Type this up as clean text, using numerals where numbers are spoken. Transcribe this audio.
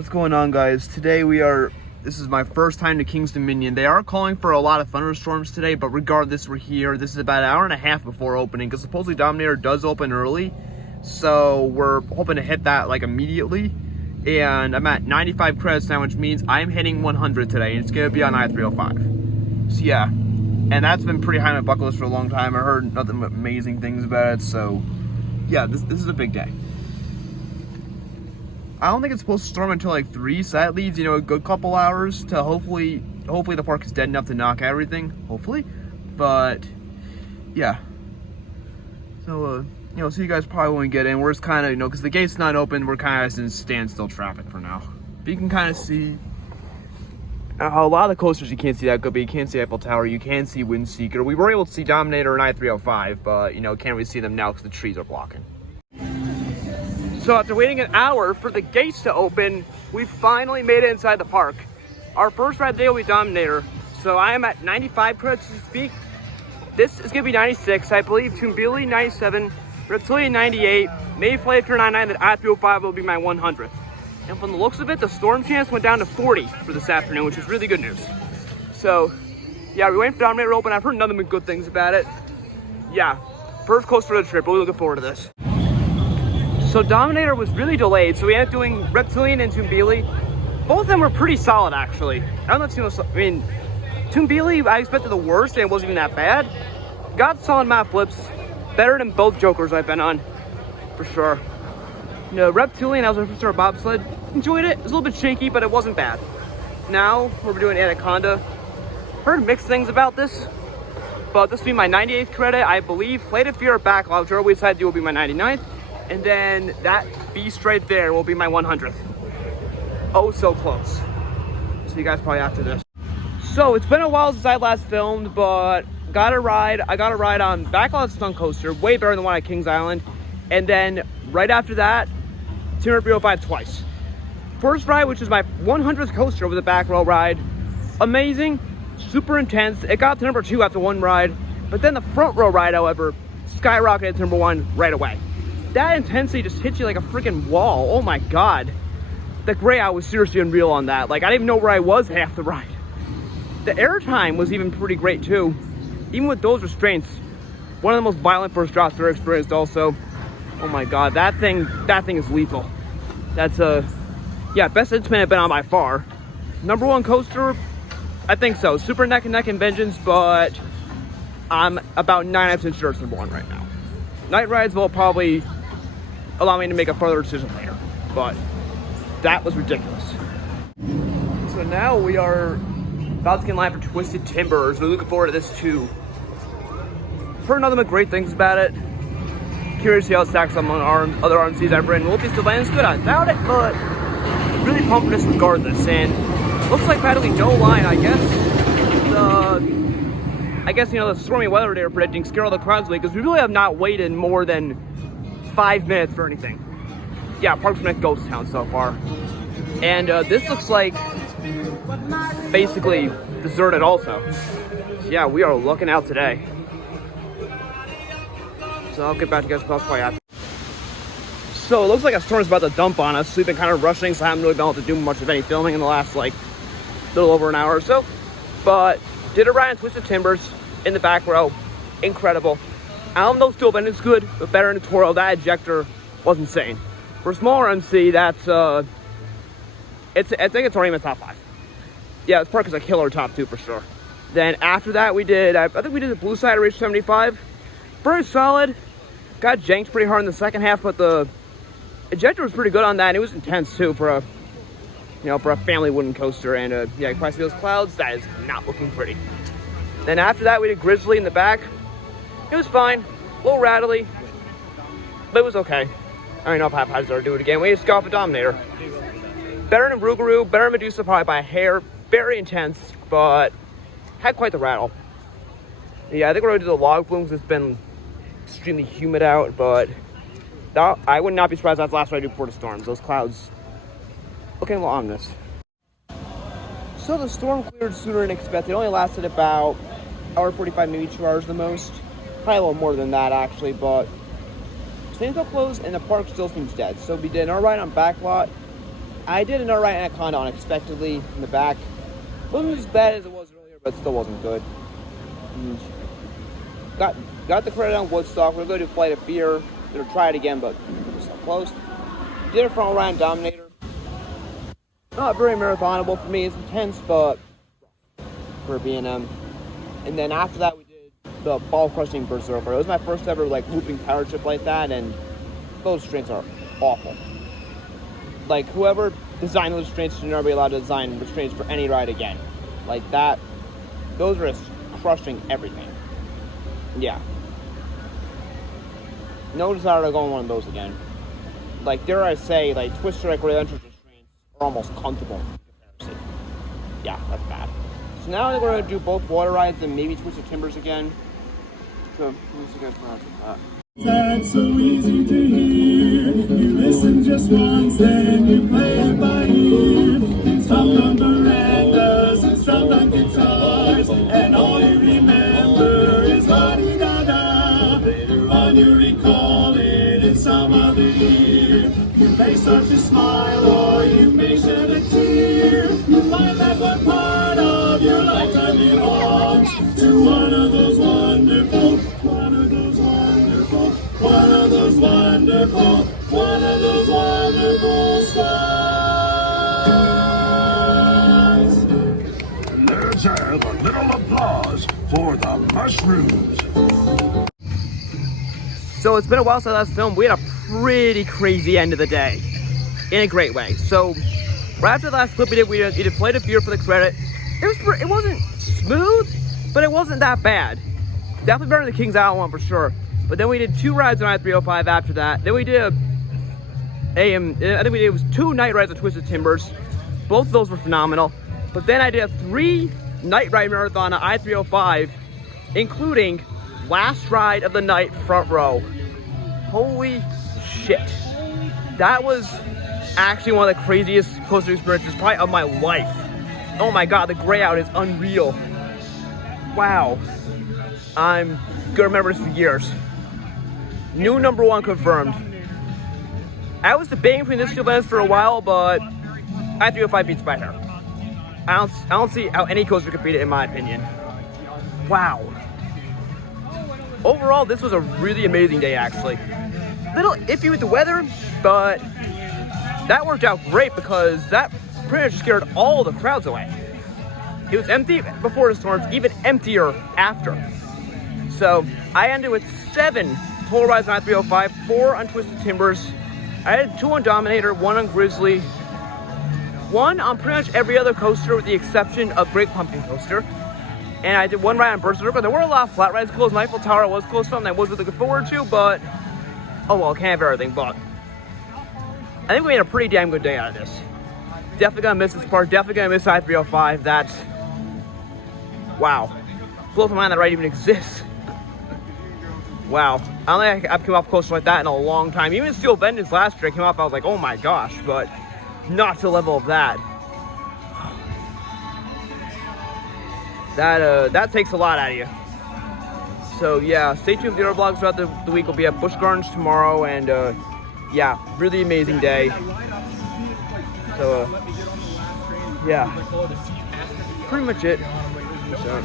What's going on, guys? Today this is my first time to King's Dominion. They are calling for a lot of thunderstorms today, but regardless, we're here. This is about an hour and a half before opening, because supposedly Dominator does open early. So we're hoping to hit that like immediately. And I'm at 95 credits now, which means I'm hitting 100 today, and it's gonna be on I-305. So yeah, and that's been pretty high on my bucket list for a long time. I heard nothing but amazing things about it, so yeah, this is a big day. I don't think it's supposed to storm until like 3, so that leaves, a good couple hours to hopefully the park is dead enough to knock out everything, hopefully. But yeah, so so you guys probably won't get in. We're just kind of, because the gate's not open, we're kind of in standstill traffic for now. But you can kind of see a lot of the coasters you can't see that good, but you can't see Eiffel Tower, you can see Windseeker. We were able to see Dominator and I-305, but can't really see them now because the trees are blocking. So after waiting an hour for the gates to open, we finally made it inside the park. Our first ride today will be Dominator. So I am at 95 credits to speak. This is gonna be 96, I believe. Tumbili 97, Reptilian 98, Mayfly 99, that I-305 will be my 100th. And from the looks of it, the storm chance went down to 40 for this afternoon, which is really good news. So yeah, we're waiting for Dominator to open. I've heard nothing but good things about it. Yeah, first coaster of the trip, really looking forward to this. So Dominator was really delayed, so we ended up doing Reptilian and Tumbili. Both of them were pretty solid, actually. I don't know if Tumbili, I expected the worst, and it wasn't even that bad. Got solid map flips, better than both Jokers I've been on, for sure. Reptilian, I was on a bobsled, enjoyed it. It was a little bit shaky, but it wasn't bad. Now, we're doing Anaconda. Heard mixed things about this, but this will be my 98th credit. I believe Flight of Fear or Backlot, which I always had to do, will be my 99th. And then that beast right there will be my 100th. Oh, so close. So you guys probably after this. So it's been a while since I last filmed, but I got a ride on Backlot Stunt Coaster, way better than the one at Kings Island. And then right after that, Timber 305 twice. First ride, which is my 100th coaster, was a back row ride. Amazing, super intense. It got to number 2 after one ride, but then the front row ride, however, skyrocketed to number 1 right away. That intensity just hits you like a freaking wall. Oh my God. The gray out was seriously unreal on that. Like, I didn't even know where I was half the ride. The airtime was even pretty great too. Even with those restraints, one of the most violent first drops I've ever experienced also. Oh my God, that thing is lethal. That's best instrument I've been on by far. Number 1 coaster, I think so. Super neck and neck in Vengeance, but I'm about 99% sure it's number 1 right now. Night rides will probably allow me to make a further decision later, but that was ridiculous. So now we are about to get in line for Twisted Timbers. We're looking forward to this too. Heard nothing but great things about it. Curious to see how it stacks up on other RMCs I've ridden. Will it be still as good? I doubt it, but really pumped for this regardless. And looks like practically no line, I guess. The stormy weather they were predicting scare all the crowds away, because we really have not waited more than 5 minutes for anything. Yeah, Parks Connect ghost town so far. And this looks like basically deserted also. So yeah, we are looking out today. So I'll get back to you guys probably after. So it looks like a storm is about to dump on us. So we've been kind of rushing, so I haven't really been able to do much of any filming in the last little over an hour or so. But did a ride on Twisted Timbers in the back row. Incredible. I don't know still, but it's good, but better than Toro. That ejector was insane. For a smaller MC, that's I think it's already in the top 5. Yeah, this park is a killer top 2 for sure. Then after that, I think we did the Blue Side of Race 75. Very solid. Got janked pretty hard in the second half, but the ejector was pretty good on that, and it was intense too for a family wooden coaster. And yeah, you probably see those clouds. That is not looking pretty. Then after that, we did Grizzly in the back. It was fine, a little rattly, but it was okay. I don't know if I'll do it again. We just got off a Dominator. Better than Rougarou, better than Medusa probably by a hair. Very intense, but had quite the rattle. Yeah, I think we're going to do the log flumes. It's been extremely humid out, but I would not be surprised that's the last ride I do before the storms. Those clouds looking a little ominous. So the storm cleared sooner than expected. It only lasted about hour 45, maybe 2 hours the most. Probably a little more than that actually, but stands still closed and the park still seems dead. So we did our ride on Backlot. I did another right Anaconda unexpectedly in the back. Wasn't as bad as it was earlier, but still wasn't good. Got the credit on Woodstock. We're going to do Flight of Fear. We're gonna try it again, but we're so close. Did a front round Dominator. Not very marathonable for me. It's intense, but for B&M. And then after that, we did the ball crushing Berserker. It was my first ever like looping power trip like that, and those restraints are awful. Like whoever designed those restraints should never be allowed to design restraints for any ride again. Like that, those are just crushing everything. Yeah. No desire to go on one of those again. Like, dare I say, like, Twist Strike Relentless restraints are almost comfortable in comparison. Yeah, that's bad. So now we're going to do both water rides and maybe Twisted Timbers again. So, what's you guys pronounce that? That's so easy to hear. You listen just once, then you play it by ear. It's strummed on verandas and strummed on guitars, and all you remember is la-di-da-da. Later on you recall it in some other year. You may start to smile or you may shed a tear. You find that one part of your lifetime belongs to one of those wonderful, one of those wonderful, one of those wonderful, one of those wonderful stars. Let's have a little applause for the mushrooms. So it's been a while since I last filmed. We had a pretty crazy end of the day, in a great way. So right after the last clip we did Flight of Fear for the credit. It wasn't smooth, but it wasn't that bad. Definitely better than the Kings Island one for sure. But then we did 2 rides on I-305 after that. Then we did it was 2 night rides on Twisted Timbers. Both of those were phenomenal. But then I did a 3 night ride marathon on I-305, including last ride of the night, front row. Holy shit. That was actually one of the craziest coaster experiences probably of my life. Oh my god, the gray out is unreal. Wow. I'm gonna remember this for years. New #1 confirmed. I was debating between these two events for a while, but I-305 beats by hair. I don't see how any coaster could beat it in my opinion. Wow. Overall, this was a really amazing day actually. Little iffy with the weather, but that worked out great because that pretty much scared all the crowds away. It was empty before the storms, even emptier after. So I ended with 7 total rides on I-305, 4 on Twisted Timbers. I had 2 on Dominator, 1 on Grizzly, 1 on pretty much every other coaster with the exception of Great Pumpkin Coaster. And I did 1 ride on Berserker. There were a lot of flat rides close. Eiffel Tower was close, something I was really looking forward to, but oh well, can't have everything. But I think we made a pretty damn good day out of this. Definitely gonna miss this part. Definitely gonna miss I-305. That's wow. Blows my mind that ride even exists. Wow. I don't think I've come off coaster like that in a long time. Even Steel Vengeance last year I came off, I was like, oh my gosh, but not to the level of that. That takes a lot out of you. So yeah, stay tuned for the other vlogs throughout the week. We'll be at Busch Gardens tomorrow, and yeah, really amazing day. So yeah, pretty much it. So.